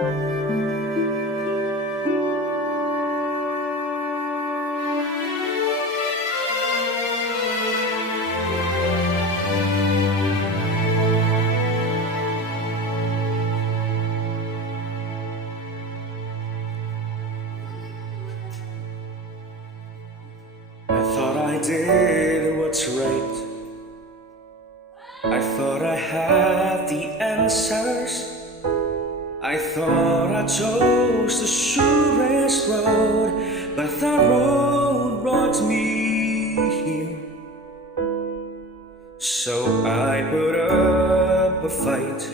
I thought I did what's right. I thought I had the answers. I thought I chose the surest road, but that road brought me here. So I put up a fight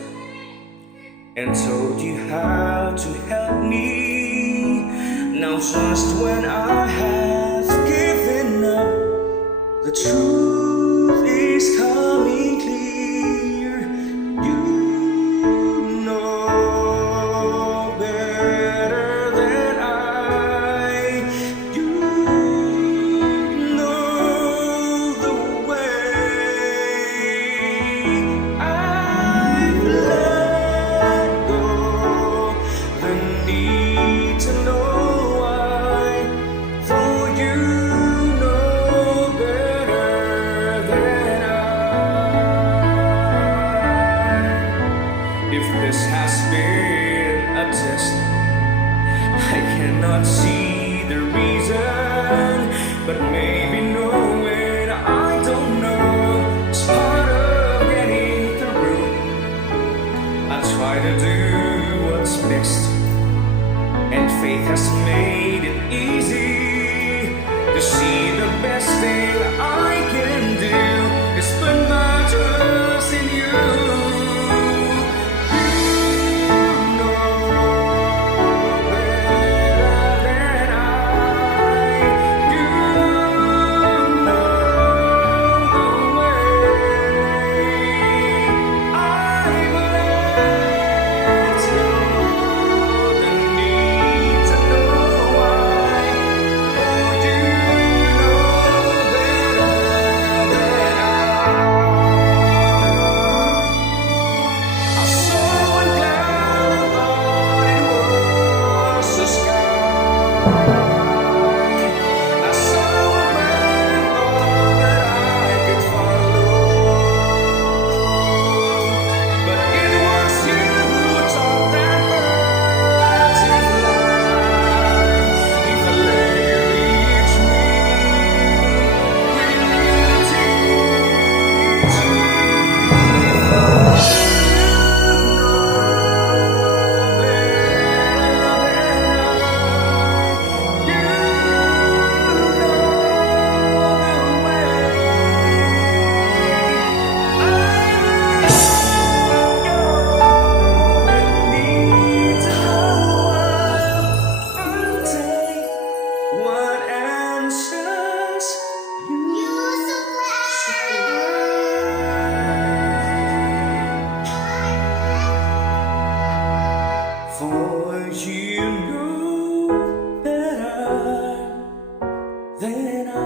and told you how to help me. Now just when I have given up, the truth is coming clear. You know better than I. You know the way. I've let go the need to know why. For you know better than I. If this has been a test, I cannot see the reason, but maybe knowing I don't know is part of getting through. I try to do what's best, and faith has made it easy to see the best thing I can do is put my trust in you. You know better than I. You know the way. I've let go the need to know why. Oh, you know better than I. I'm so glad I thought it was the sky. I saw a man and thought that I could follow, but it was you who taught that bird to fly. If I let you reach me, will you teach me? What answers you for you know better than I.